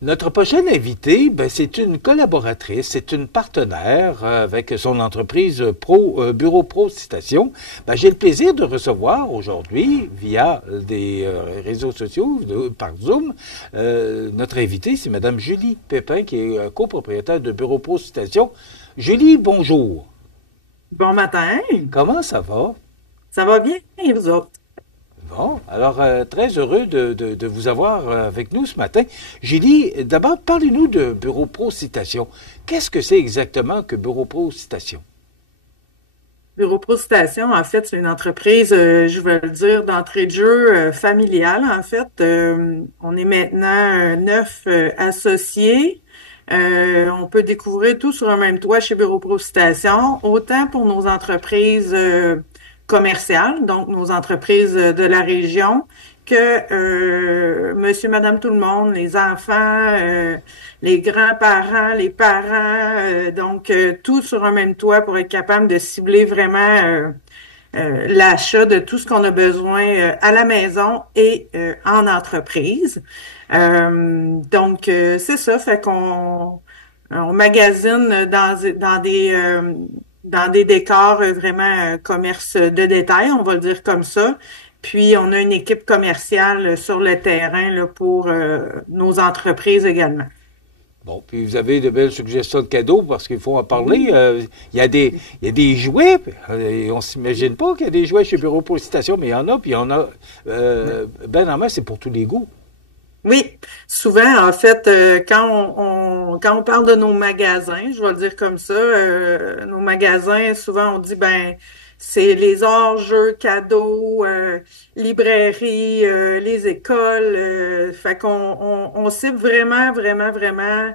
Notre prochaine invitée, ben, c'est une collaboratrice, c'est une partenaire avec son entreprise Bureau Pro Citation. Ben, j'ai le plaisir de recevoir aujourd'hui, via des réseaux sociaux, par Zoom, notre invitée, c'est Madame Julie Pépin, qui est copropriétaire de Bureau Pro Citation. Julie, bonjour. Bon matin, Comment ça va? ça va bien, et vous autres? Bon, alors très heureux de vous avoir avec nous ce matin. Julie, d'abord, parlez-nous de Bureau Pro Citation. Qu'est-ce que c'est exactement que Bureau Pro Citation? Bureau Pro Citation, en fait, c'est une entreprise, je vais le dire, d'entrée de jeu familiale, en fait. On est maintenant neuf associés. On peut découvrir tout sur un même toit chez Bureau Pro Citation, autant pour nos entreprises commerciales, donc nos entreprises de la région, que monsieur, madame, tout le monde, les enfants, les grands-parents, les parents, tout sur un même toit pour être capable de cibler vraiment l'achat de tout ce qu'on a besoin à la maison et en entreprise. C'est ça, fait qu'on on magasine dans des décors vraiment commerce de détail, on va le dire comme ça. Puis, on a une équipe commerciale sur le terrain là, pour nos entreprises également. Bon, puis vous avez de belles suggestions de cadeaux parce qu'il faut en parler. Oui. Il y a des jouets. Et on s'imagine pas qu'il y a des jouets chez Bureau Pro Citation, mais il y en a, puis il y en a. Ben, en main, c'est pour tous les goûts. Oui, souvent, en fait, quand on parle de nos magasins, je vais le dire comme ça, nos magasins, souvent on dit ben c'est les arts, jeux, cadeaux, librairies, les écoles, fait qu'on on cible vraiment, vraiment, vraiment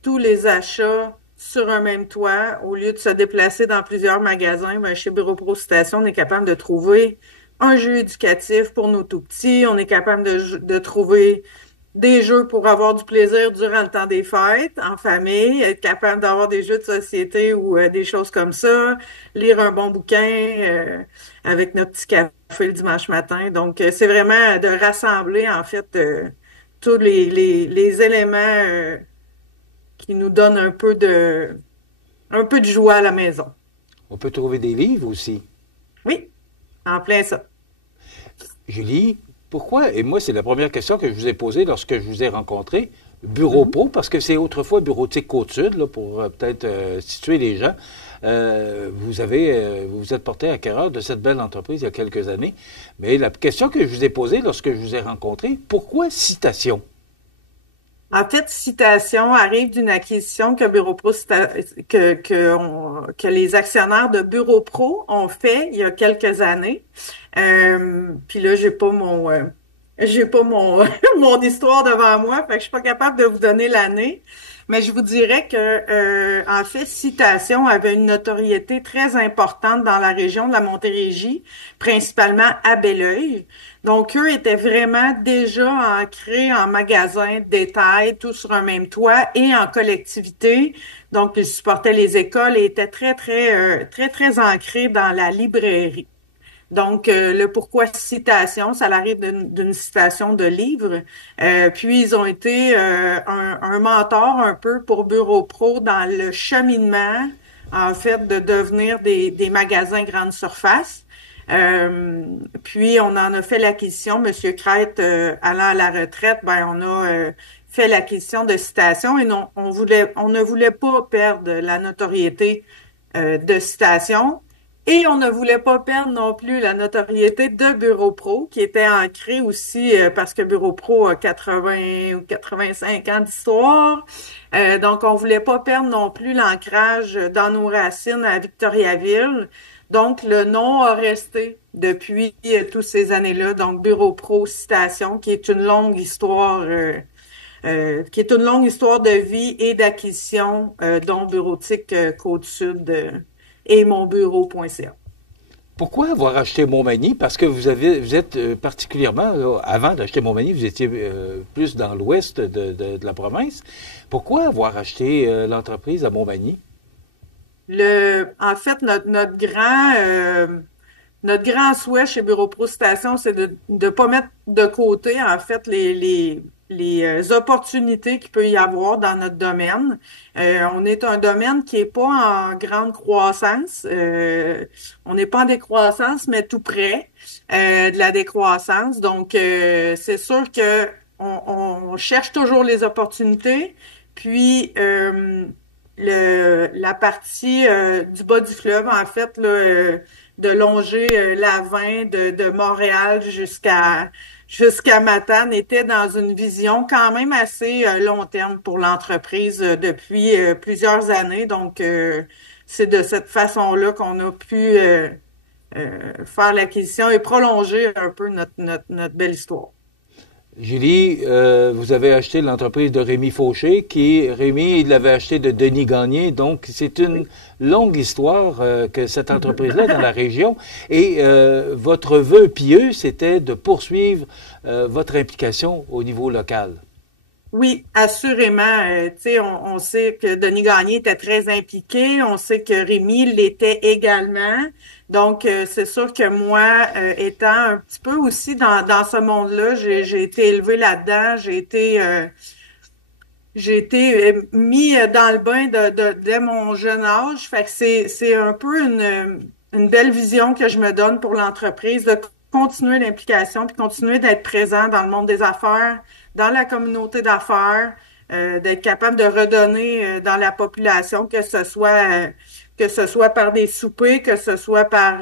tous les achats sur un même toit, au lieu de se déplacer dans plusieurs magasins, ben, chez Bureau Pro Citation, on est capable de trouver un jeu éducatif pour nos tout petits, on est capable de trouver des jeux pour avoir du plaisir durant le temps des fêtes, en famille, être capable d'avoir des jeux de société ou des choses comme ça, lire un bon bouquin avec notre petit café le dimanche matin. Donc, c'est vraiment de rassembler, en fait, tous les éléments qui nous donnent un peu de joie à la maison. On peut trouver des livres aussi. Oui, en plein ça. Julie, pourquoi, et moi c'est la première question que je vous ai posée lorsque je vous ai rencontré, Bureau Mhm. Pro, parce que c'est autrefois Bureautique Côte-Sud, là, pour peut-être situer les gens. Vous vous êtes porté acquéreur de cette belle entreprise il y a quelques années. Mais la question que je vous ai posée lorsque je vous ai rencontré, pourquoi citation? En fait, citation arrive d'une acquisition que Bureau Pro que les actionnaires de Bureau Pro ont fait il y a quelques années. Puis là, j'ai pas mon mon histoire devant moi, fait que je suis pas capable de vous donner l'année. Mais je vous dirais que en fait, Citation avait une notoriété très importante dans la région de la Montérégie, principalement à Belleuil. Donc, eux étaient vraiment déjà ancrés en magasin, détail, tout sur un même toit et en collectivité. Donc, ils supportaient les écoles et étaient très ancrés dans la librairie. Donc, le pourquoi citation, ça arrive d'une citation de livre. Puis, ils ont été un mentor un peu pour Bureau Pro dans le cheminement, en fait, de devenir des magasins grande surface. Puis, on en a fait l'acquisition. Monsieur Crête, allant à la retraite, ben, on a fait l'acquisition de citation et non, on ne voulait pas perdre la notoriété de citation. Et on ne voulait pas perdre non plus la notoriété de Bureau Pro, qui était ancrée aussi parce que Bureau Pro a 80 ou 85 ans d'histoire. Donc, on voulait pas perdre non plus l'ancrage dans nos racines à Victoriaville. Donc, le nom a resté depuis toutes ces années-là. Donc, Bureau Pro Citation, qui est une longue histoire, qui est une longue histoire de vie et d'acquisition, dont Bureautique Côte-Sud et monbureau.ca. Pourquoi avoir acheté Montmagny? Parce que vous êtes particulièrement, là, avant d'acheter Montmagny, vous étiez plus dans l'ouest de la province. Pourquoi avoir acheté l'entreprise à Montmagny? En fait, notre grand souhait chez Bureau Pro Citation, c'est de ne pas mettre de côté, en fait, les opportunités qu'il peut y avoir dans notre domaine. On est un domaine qui est pas en grande croissance. On n'est pas en décroissance, mais tout près de la décroissance. Donc, c'est sûr que on cherche toujours les opportunités. Puis, la partie du bas du fleuve, en fait, là, de longer l'Avin de Montréal jusqu'à Matane était dans une vision quand même assez long terme pour l'entreprise depuis plusieurs années. Donc, c'est de cette façon-là qu'on a pu faire l'acquisition et prolonger un peu notre belle histoire. Julie, vous avez acheté l'entreprise de Rémi Fauché, Rémi, il l'avait acheté de Denis Gagné, donc c'est une longue histoire que cette entreprise-là dans la région. Et votre vœu pieux, c'était de poursuivre votre implication au niveau local. Oui, assurément. Tu sais, on sait que Denis Gagné était très impliqué. On sait que Rémi l'était également. Donc, c'est sûr que moi, étant un petit peu aussi dans ce monde-là, j'ai été élevée là-dedans. J'ai été mis dans le bain dès mon jeune âge. Fait que c'est un peu une belle vision que je me donne pour l'entreprise, de continuer l'implication, puis continuer d'être présent dans le monde des affaires, dans la communauté d'affaires, d'être capable de redonner dans la population, que ce soit par des soupers, que ce soit par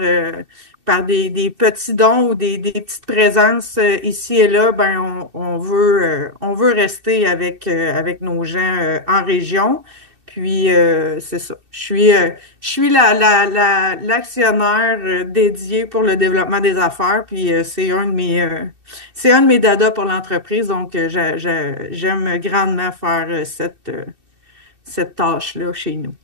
des petits dons ou des petites présences ici et là. Ben on veut rester avec nos gens en région. Puis c'est ça. Je suis l'actionnaire dédié pour le développement des affaires. Puis c'est un de mes dadas pour l'entreprise. Donc j'aime grandement faire cette tâche-là chez nous.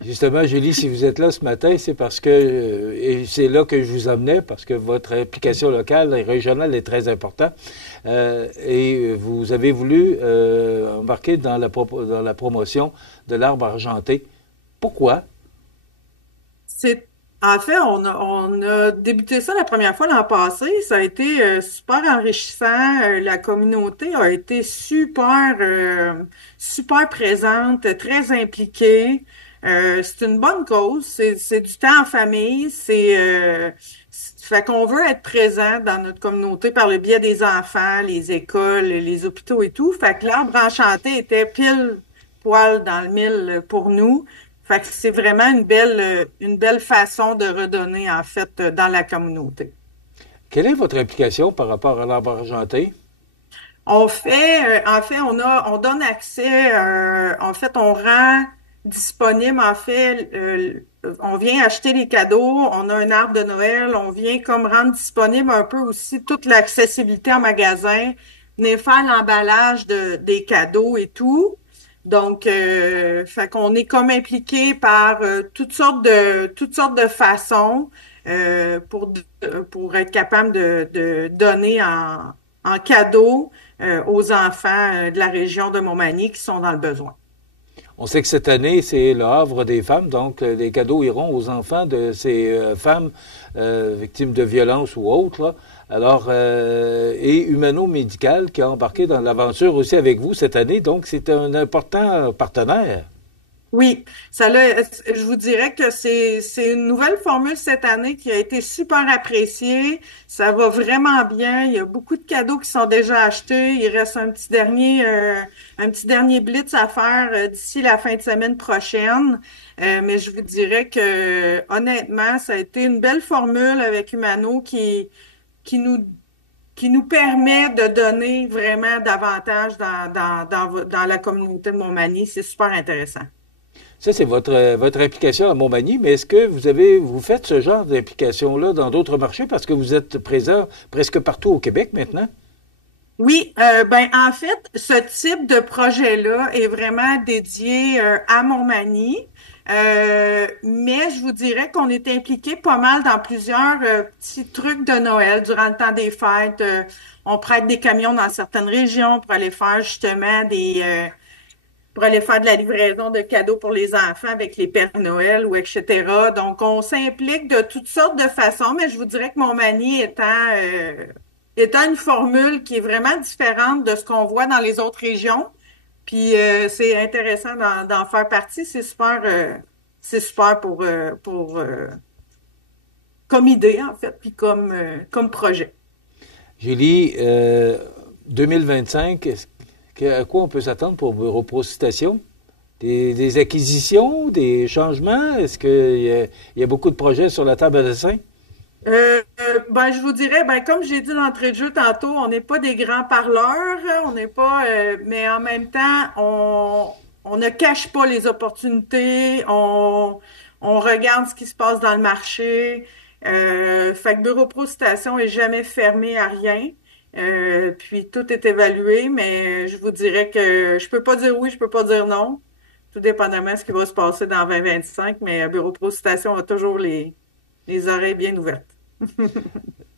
Justement, Julie, si vous êtes là ce matin, c'est parce que, et c'est là que je vous emmenais, parce que votre implication locale et régionale est très importante, et vous avez voulu embarquer dans la promotion de l'arbre argenté. Pourquoi? En fait, on a débuté ça la première fois l'an passé. Ça a été super enrichissant. La communauté a été super présente, très impliquée. C'est une bonne cause. C'est du temps en famille. Fait qu'on veut être présent dans notre communauté par le biais des enfants, les écoles, les hôpitaux et tout. Fait que l'arbre enchanté était pile poil dans le mille pour nous. Fait que c'est vraiment une belle façon de redonner, en fait, dans la communauté. Quelle est votre implication par rapport à l'arbre argenté? En fait, on donne accès, en fait, on rend disponible, en fait, on vient acheter les cadeaux, on a un arbre de Noël, on vient comme rendre disponible un peu aussi toute l'accessibilité en magasin, venir faire l'emballage des cadeaux et tout. Donc, fait qu'on est comme impliqué par toutes sortes de façons pour être capable de donner en cadeau aux enfants de la région de Montmagny qui sont dans le besoin. On sait que cette année, c'est le Havre des femmes, donc les cadeaux iront aux enfants de ces femmes victimes de violences ou autres, là. Alors, et Humano Médical qui a embarqué dans l'aventure aussi avec vous cette année, donc c'est un important partenaire. Oui, je vous dirais que c'est une nouvelle formule cette année qui a été super appréciée. Ça va vraiment bien. Il y a beaucoup de cadeaux qui sont déjà achetés. Il reste un petit dernier blitz à faire d'ici la fin de semaine prochaine. Mais je vous dirais que honnêtement, ça a été une belle formule avec Humano qui nous qui nous permet de donner vraiment davantage dans la communauté de Montmagny. C'est super intéressant. Ça, c'est votre implication à Montmagny, mais est-ce que vous faites ce genre d'implication-là dans d'autres marchés parce que vous êtes présent presque partout au Québec maintenant? Oui, ben en fait, ce type de projet-là est vraiment dédié à Montmagny. Mais je vous dirais qu'on est impliqué pas mal dans plusieurs petits trucs de Noël durant le temps des fêtes. On prête des camions dans certaines régions pour aller faire justement pour aller faire de la livraison de cadeaux pour les enfants avec les Pères Noël ou etc. Donc, on s'implique de toutes sortes de façons, mais je vous dirais que Montmagny étant une formule qui est vraiment différente de ce qu'on voit dans les autres régions. Puis c'est intéressant d'en faire partie. C'est super comme idée, en fait, puis comme projet. Julie, 2025, à quoi on peut s'attendre pour Bureau Pro Citation? Des acquisitions, des changements? Est-ce qu'il y a beaucoup de projets sur la table à dessin? Ben, je vous dirais, ben, comme j'ai dit d'entrée de jeu tantôt, on n'est pas des grands parleurs, on n'est pas, mais en même temps, on ne cache pas les opportunités, on regarde ce qui se passe dans le marché. Fait que Bureau Pro Citation est jamais fermé à rien. Puis tout est évalué, mais je vous dirais que je peux pas dire oui, je peux pas dire non, tout dépendamment de ce qui va se passer dans 2025, mais Bureau Pro Citation a toujours les oreilles bien ouvertes.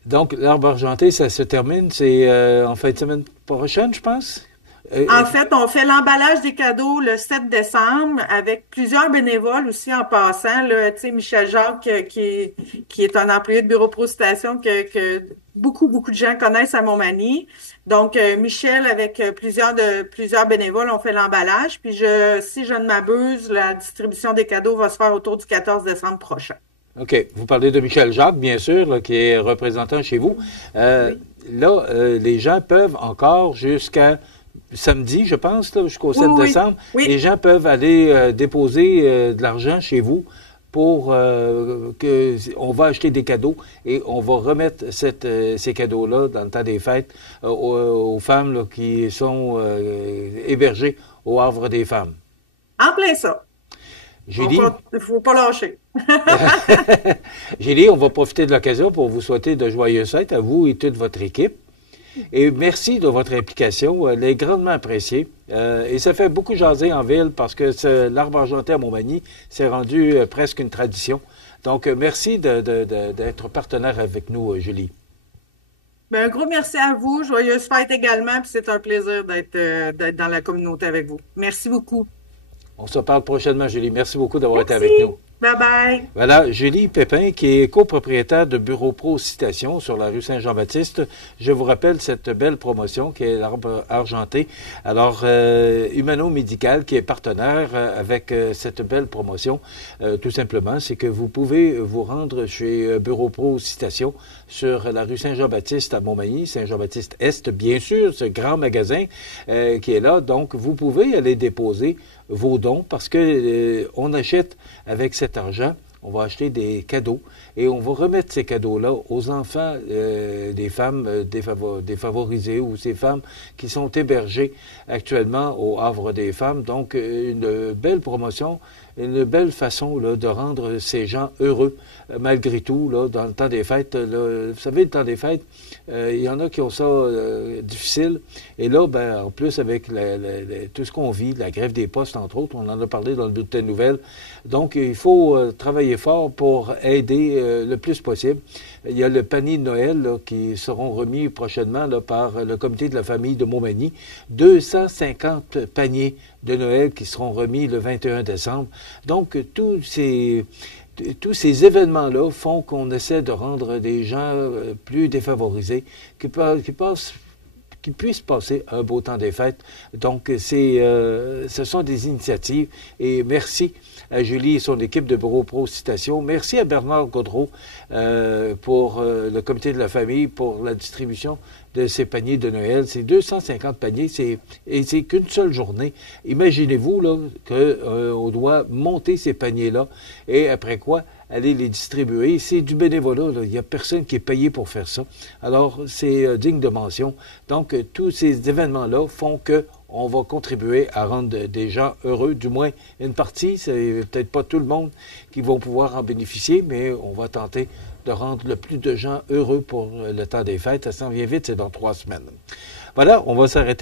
Donc, l'arbre argenté, ça se termine, c'est en fin de semaine prochaine, je pense? En fait, on fait l'emballage des cadeaux le 7 décembre avec plusieurs bénévoles aussi en passant. Là, tu sais, Michel Jacques, qui est un employé de Bureau Pro Citation que beaucoup de gens connaissent à Montmagny. Donc, Michel, avec plusieurs bénévoles, on fait l'emballage. Puis, si je ne m'abuse, la distribution des cadeaux va se faire autour du 14 décembre prochain. OK. Vous parlez de Michel Jacques, bien sûr, là, qui est représentant chez vous. Oui. Là, les gens peuvent encore jusqu'à samedi, je pense, jusqu'au 7 Oui, décembre, oui. les gens peuvent aller déposer de l'argent chez vous pour on va acheter des cadeaux et on va remettre ces cadeaux-là dans le temps des fêtes aux femmes là, qui sont hébergées au Havre des Femmes. En plein ça. Julie, Il faut pas lâcher. Julie, on va profiter de l'occasion pour vous souhaiter de joyeuses fêtes à vous et toute votre équipe. Et merci de votre implication. Elle est grandement appréciée. Et ça fait beaucoup jaser en ville parce que l'arbre argenté à Montmagny s'est rendu presque une tradition. Donc, merci d'être partenaire avec nous, Julie. Ben, un gros merci à vous. Joyeuses fêtes également. Puis c'est un plaisir d'être dans la communauté avec vous. Merci beaucoup. On se parle prochainement, Julie. Merci beaucoup d'avoir été Merci. avec nous. Bye bye. Voilà, Julie Pépin, qui est copropriétaire de Bureau Pro Citation sur la rue Saint-Jean-Baptiste. Je vous rappelle cette belle promotion qui est l'arbre argenté. Alors, Humano Médical, qui est partenaire avec cette belle promotion, tout simplement, c'est que vous pouvez vous rendre chez Bureau Pro Citation sur la rue Saint-Jean-Baptiste à Montmagny, Saint-Jean-Baptiste-Est, bien sûr, ce grand magasin qui est là. Donc, vous pouvez aller déposer vos dons parce que on achète avec cet argent, on va acheter des cadeaux et on va remettre ces cadeaux-là aux enfants des femmes défavorisées ou ces femmes qui sont hébergées actuellement au Havre des Femmes. Donc, une belle promotion, une belle façon là, de rendre ces gens heureux malgré tout là, dans le temps des fêtes. Là, vous savez, le temps des fêtes, il y en a qui ont ça difficile. Et là, ben, en plus, avec tout ce qu'on vit, la grève des postes, entre autres, on en a parlé dans le bulletin de nouvelles. Donc, il faut travailler fort pour aider le plus possible. Il y a le panier de Noël là, qui seront remis prochainement là, par le comité de la famille de Montmagny. 250 paniers de Noël qui seront remis le 21 décembre. Donc, tous ces événements-là font qu'on essaie de rendre des gens plus défavorisés, qui puissent passer un beau temps des fêtes. Donc, ce sont des initiatives. Et merci à Julie et son équipe de Bureau Pro Citation. Merci à Bernard Gaudreau pour le comité de la famille, pour la distribution de ces paniers de Noël. C'est 250 paniers, et c'est qu'une seule journée. Imaginez-vous là qu'on doit monter ces paniers-là et après quoi aller les distribuer. C'est du bénévolat. Là. Il n'y a personne qui est payé pour faire ça. Alors, c'est digne de mention. Donc, tous ces événements-là font que on va contribuer à rendre des gens heureux, du moins une partie. C'est peut-être pas tout le monde qui vont pouvoir en bénéficier, mais on va tenter de rendre le plus de gens heureux pour le temps des fêtes. Ça s'en vient vite, c'est dans 3 semaines. Voilà, on va s'arrêter.